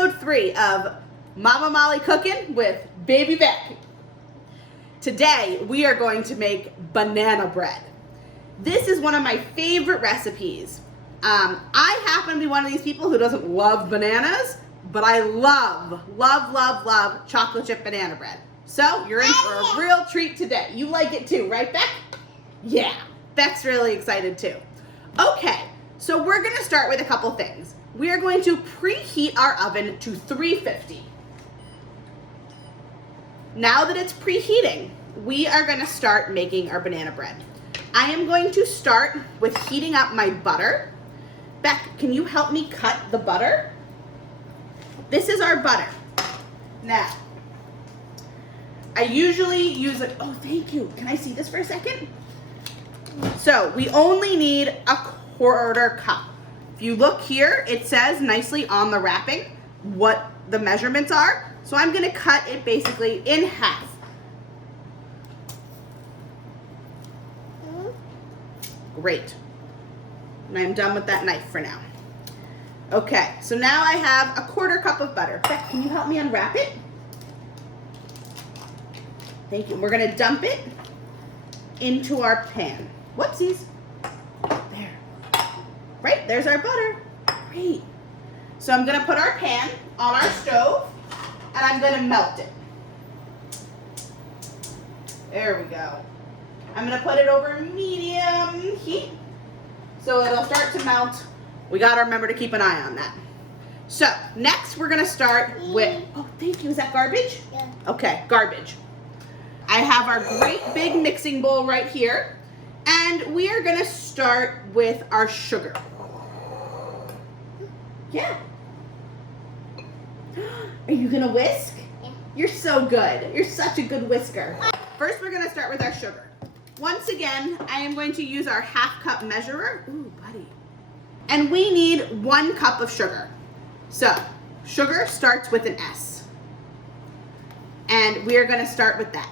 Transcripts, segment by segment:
episode 3 of Mama Molly Cooking with Baby Beck. Today we are going to make banana bread. This is one of my favorite recipes. I happen to be one of these people who doesn't love bananas, but I love chocolate chip banana bread. So you're in for a real treat today. You like it too, right, Beck? Yeah, Beck's really excited too. Okay, so we're gonna start with a couple things. We are going to preheat our oven to 350. Now that it's preheating, we are gonna start making our banana bread. I am going to start with heating up my butter. Beck, can you help me cut the butter? This is our butter. Now, I usually use it, oh thank you, can I see this for a second? So we only need a 1/4 cup. If you look here, it says nicely on the wrapping what the measurements are. So I'm gonna cut it basically in half. Great. And I'm done with that knife for now. Okay, so now I have a 1/4 cup of butter. Beck, can you help me unwrap it? Thank you. We're gonna dump it into our pan. Whoopsies. There. Right, there's our butter. Great. So I'm gonna put our pan on our stove and I'm gonna melt it. There we go. I'm gonna put it over medium heat so it'll start to melt. We gotta remember to keep an eye on that. So next we're gonna start with, oh thank you, is that garbage? Yeah. Okay, garbage. I have our great big mixing bowl right here and we are gonna start with our sugar. Yeah. Are you gonna whisk? Yeah. You're so good. You're such a good whisker. First, we're gonna start with our sugar. Once again, I am going to use our 1/2 cup measurer. Ooh, buddy. And we need 1 cup of sugar. So, sugar starts with an S. And we are gonna start with that.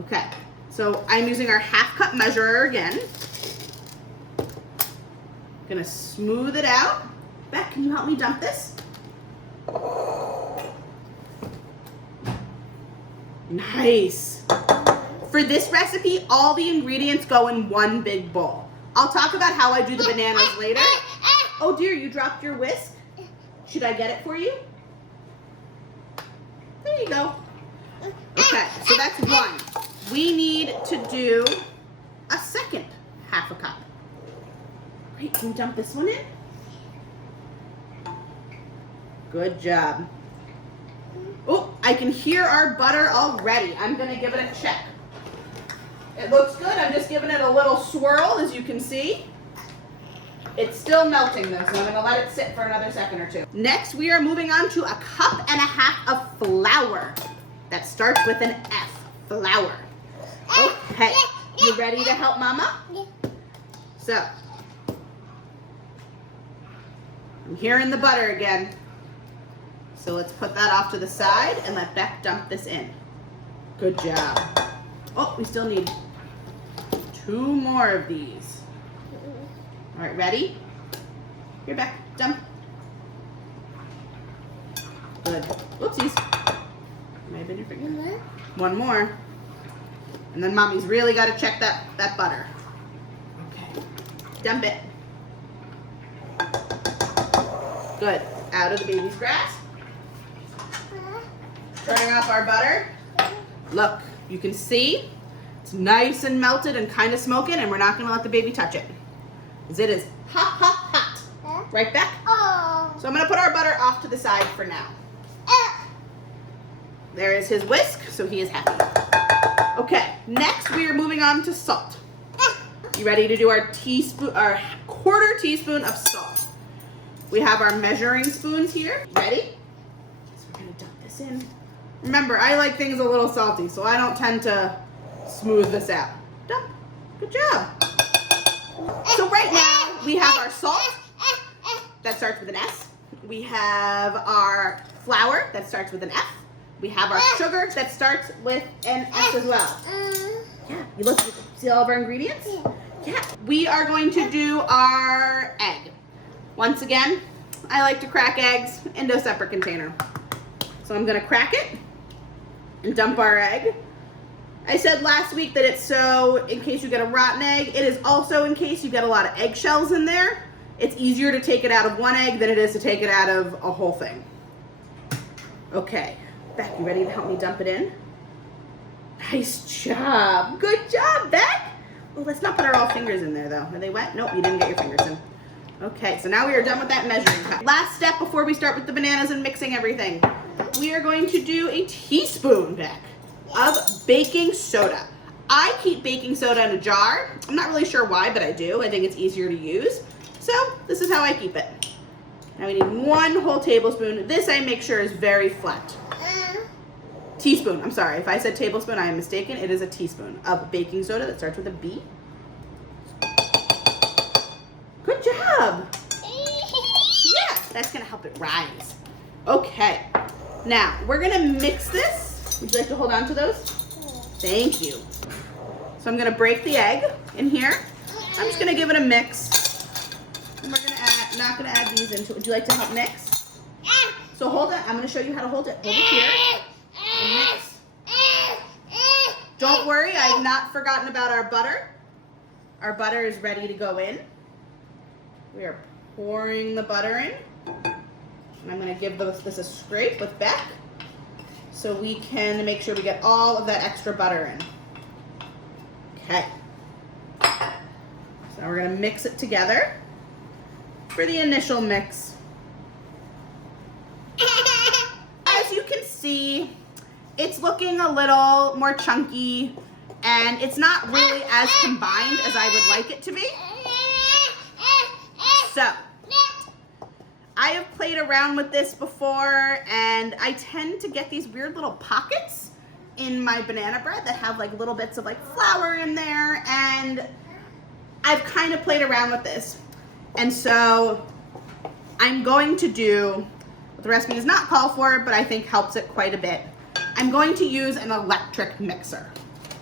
Okay, so I'm using our 1/2 cup measurer again. Gonna smooth it out. Beck, can you help me dump this? Nice. For this recipe, all the ingredients go in one big bowl. I'll talk about how I do the bananas later. Oh dear, you dropped your whisk. Should I get it for you? There you go. Okay, so that's 1. We need to do a second 1/2 cup. Great, can you dump this one in? Good job. Oh, I can hear our butter already. I'm gonna give it a check. It looks good. I'm just giving it a little swirl, as you can see. It's still melting though, so I'm gonna let it sit for another second or 2. Next, we are moving on to 1.5 cups of flour. That starts with an F, flour. Okay, you ready to help Mama? So, I'm hearing the butter again. So let's put that off to the side and let Beck dump this in. Good job. Oh, we still need 2 more of these. All right, ready? Here, Beck, dump. Good. Oopsies. May have been your finger. 1 more. And then Mommy's really got to check that butter. Okay. Dump it. Good. Out of the baby's grass. Turning off our butter. Look, you can see it's nice and melted and kind of smoking, and we're not going to let the baby touch it. Because it is hot. Right, Beck? Oh. So I'm going to put our butter off to the side for now. There is his whisk, so he is happy. Okay, next we are moving on to salt. You ready to do our 1/4 teaspoon of salt? We have our measuring spoons here. Ready? So we're going to dump this in. Remember, I like things a little salty, so I don't tend to smooth this out. Dump. Good job. So right now, we have our salt. That starts with an S. We have our flour. That starts with an F. We have our sugar. That starts with an S as well. Yeah, you look, see all of our ingredients? Yeah. We are going to do our egg. Once again, I like to crack eggs into a separate container. So I'm gonna crack it and dump our egg. I said last week that it's so in case you get a rotten egg. It is also in case you get a lot of eggshells in there. It's easier to take it out of one egg than it is to take it out of a whole thing. Okay, Beck, you ready to help me dump it in? Nice job. Good job, Beck. Oh, let's not put our all fingers in there though. Are they wet? Nope, you didn't get your fingers in. Okay, so now we are done with that measuring cup. Last step before we start with the bananas and mixing everything. We are going to do a teaspoon, Beck, of baking soda. I keep baking soda in a jar. I'm not really sure why, but I do. I think it's easier to use. So this is how I keep it. Now we need 1 whole tablespoon. This I make sure is very flat. Teaspoon, I'm sorry. If I said tablespoon, I am mistaken. It is a teaspoon of baking soda that starts with a B. Good job. Yeah, that's gonna help it rise. Okay, now we're gonna mix this. Would you like to hold on to those? Thank you. So I'm gonna break the egg in here. I'm just gonna give it a mix. And we're gonna add, not gonna add these into it. Would you like to help mix? So hold it, I'm gonna show you how to hold it. Hold it here. And mix. Don't worry, I've not forgotten about our butter. Our butter is ready to go in. We are pouring the butter in. And I'm gonna give this a scrape with Beck so we can make sure we get all of that extra butter in. Okay. So now we're gonna mix it together for the initial mix. As you can see, it's looking a little more chunky and it's not really as combined as I would like it to be. So, I have played around with this before and I tend to get these weird little pockets in my banana bread that have like little bits of like flour in there, and I've kind of played around with this. And so I'm going to do what the recipe does not call for, but I think helps it quite a bit. I'm going to use an electric mixer,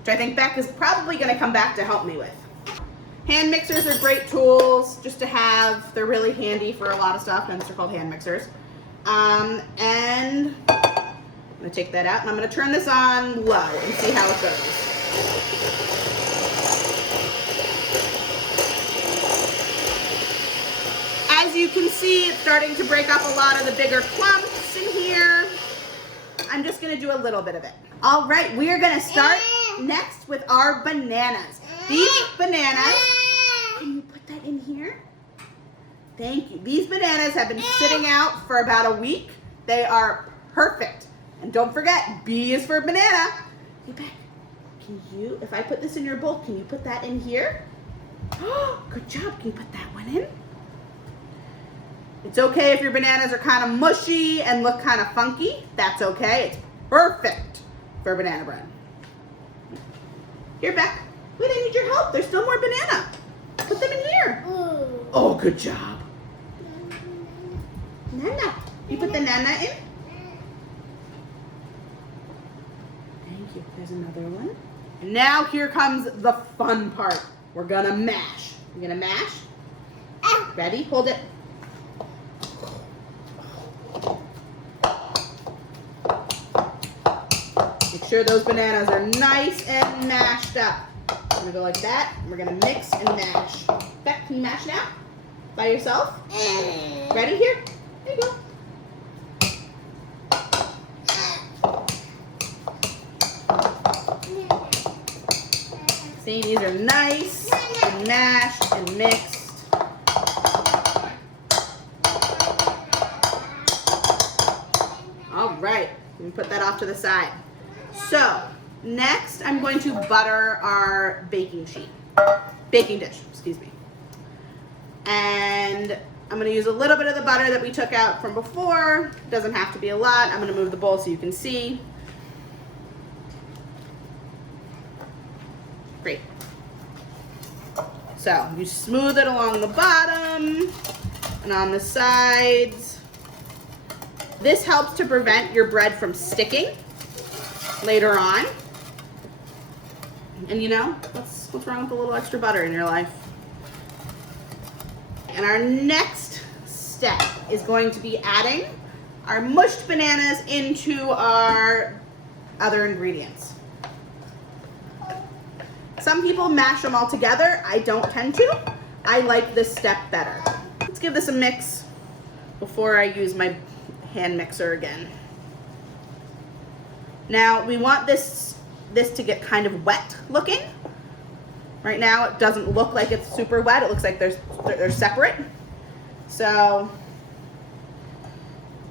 which I think Beck is probably going to come back to help me with. Hand mixers are great tools just to have. They're really handy for a lot of stuff, hence they're called hand mixers. And I'm going to take that out and I'm going to turn this on low and see how it goes. As you can see, it's starting to break up a lot of the bigger clumps in here. I'm just going to do a little bit of it. All right, we are going to start next with our bananas. These bananas, can you put that in here? Thank you. These bananas have been sitting out for about a week. They are perfect. And don't forget, B is for banana. Hey, Beck, can you, if I put this in your bowl, can you put that in here? Oh, good job. Can you put that one in? It's okay if your bananas are kind of mushy and look kind of funky. That's okay. It's perfect for banana bread. Here, Beck. Wait, I need your help. There's still more banana. Put them in here. Oh, good job. Nana. You put the nana in? Thank you. There's another one. And now here comes the fun part. We're gonna mash. You're gonna mash? Ready? Hold it. Make sure those bananas are nice and mashed up. I'm gonna go like that, and we're gonna mix and mash. Beck, can you mash now? By yourself? Ready? Here? There you go. See, these are nice and mashed and mixed. All right, we can put that off to the side. So, next I'm going to butter our baking dish, excuse me. And I'm gonna use a little bit of the butter that we took out from before. Doesn't have to be a lot. I'm gonna move the bowl so you can see. Great. So you smooth it along the bottom and on the sides. This helps to prevent your bread from sticking later on. And you know, what's wrong with a little extra butter in your life? And our next step is going to be adding our mushed bananas into our other ingredients. Some people mash them all together. I don't tend to. I like this step better. Let's give this a mix before I use my hand mixer again. Now we want this to get kind of wet looking. Right now it doesn't look like it's super wet. It looks like they're separate. So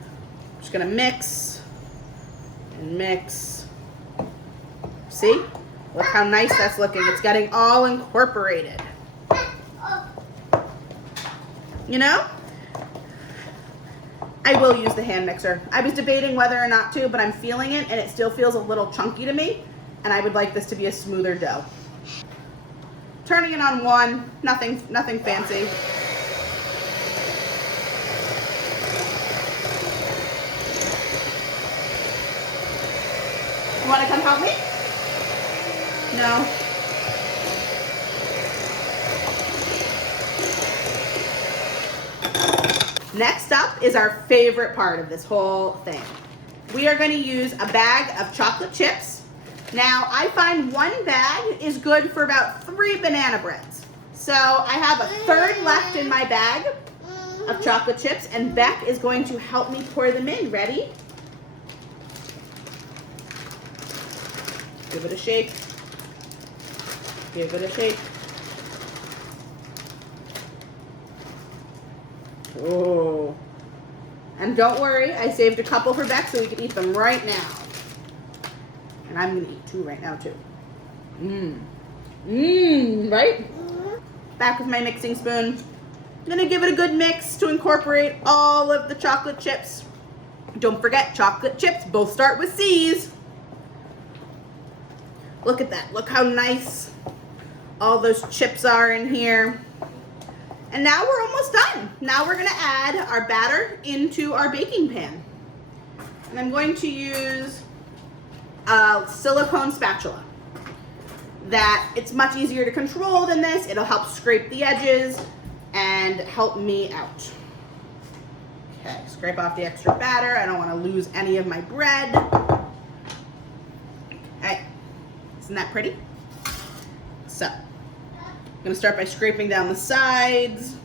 I'm just gonna mix and mix. See? Look how nice that's looking. It's getting all incorporated. You know? I will use the hand mixer. I was debating whether or not to, but I'm feeling it and it still feels a little chunky to me, and I would like this to be a smoother dough. Turning it on one, nothing fancy. You want to come help me? No. Next up is our favorite part of this whole thing. We are going to use a bag of chocolate chips. Now, I find one bag is good for about 3 banana breads. So I have a third left in my bag of chocolate chips, and Beck is going to help me pour them in. Ready? Give it a shake. Give it a shake. Oh. And don't worry, I saved a couple for Beck so we can eat them right now. And I'm gonna eat 2 right now too. Right? Back with my mixing spoon. I'm gonna give it a good mix to incorporate all of the chocolate chips. Don't forget, chocolate chips both start with C's. Look at that, look how nice all those chips are in here. And now we're almost done. Now we're gonna add our batter into our baking pan. And I'm going to use a silicone spatula. It's much easier to control than this. It'll help scrape the edges and help me out. Okay, scrape off the extra batter. I don't wanna lose any of my bread. Okay, isn't that pretty? So, I'm gonna start by scraping down the sides.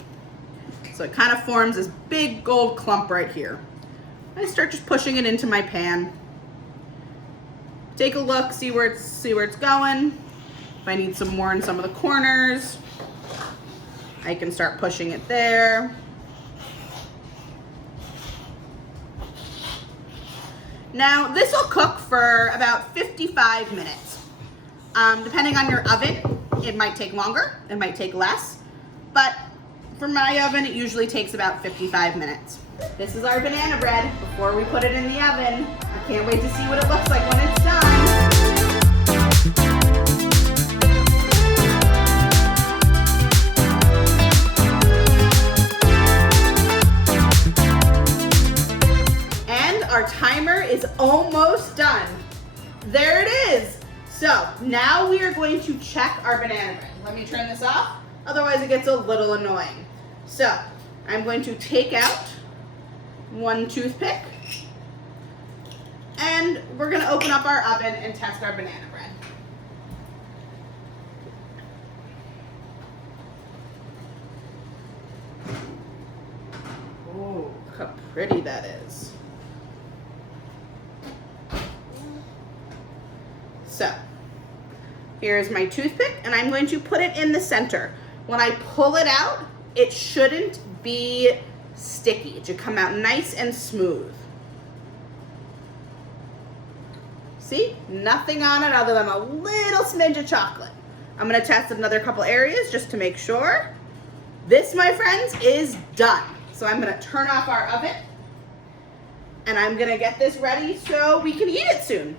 So it kind of forms this big gold clump right here. I start just pushing it into my pan. Take a look, see where it's going. If I need some more in some of the corners, I can start pushing it there. Now this will cook for about 55 minutes. Depending on your oven, it might take longer, it might take less, but for my oven, it usually takes about 55 minutes. This is our banana bread before we put it in the oven. I can't wait to see what it looks like when it's done. And our timer is almost done. There it is. So now we are going to check our banana bread. Let me turn this off, otherwise it gets a little annoying. So I'm going to take out one toothpick and we're gonna open up our oven and test our banana bread. Oh, look how pretty that is. So, here's my toothpick, and I'm going to put it in the center. When I pull it out, it shouldn't be sticky. It should come out nice and smooth. See? Nothing on it other than a little smidge of chocolate. I'm gonna test another couple areas just to make sure. This, my friends, is done. So I'm gonna turn off our oven, and I'm gonna get this ready so we can eat it soon.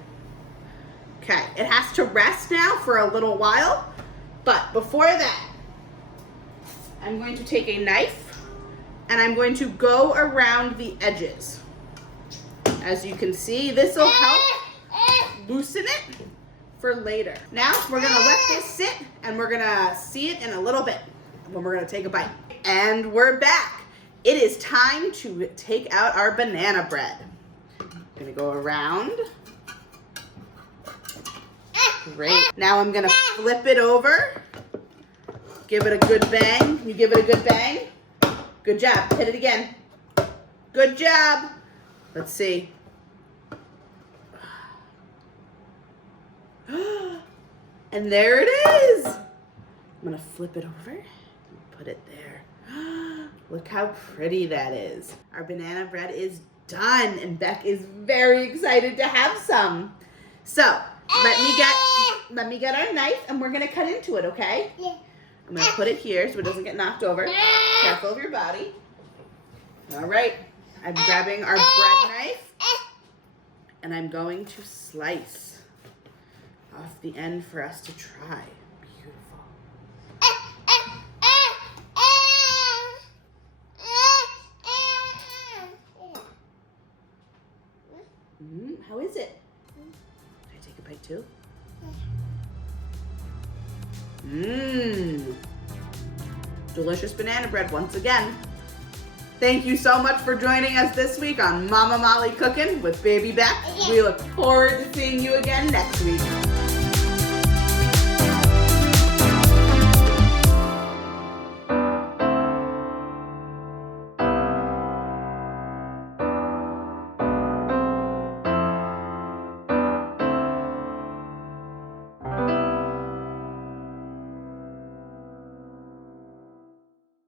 Okay, it has to rest now for a little while, but before that, I'm going to take a knife and I'm going to go around the edges. As you can see, this will help loosen it for later. Now, we're gonna let this sit and we're gonna see it in a little bit when we're gonna take a bite. And we're back. it is time to take out our banana bread. I'm gonna go around. Great. Now I'm gonna flip it over. Give it a good bang. You give it a good bang. Good job. Hit it again. Good job. Let's see. And there it is. I'm gonna flip it over and put it there. Look how pretty that is. Our banana bread is done, and Beck is very excited to have some. So let me get our knife, and we're gonna cut into it, okay? Yeah. I'm gonna put it here so it doesn't get knocked over. Careful of your body. All right, I'm grabbing our bread knife, and I'm going to slice off the end for us to try. Beautiful. How is it? Can I take a bite too? Delicious banana bread once again. Thank you so much for joining us this week on Mama Molly Cookin' with Baby Beck. We look forward to seeing you again next week.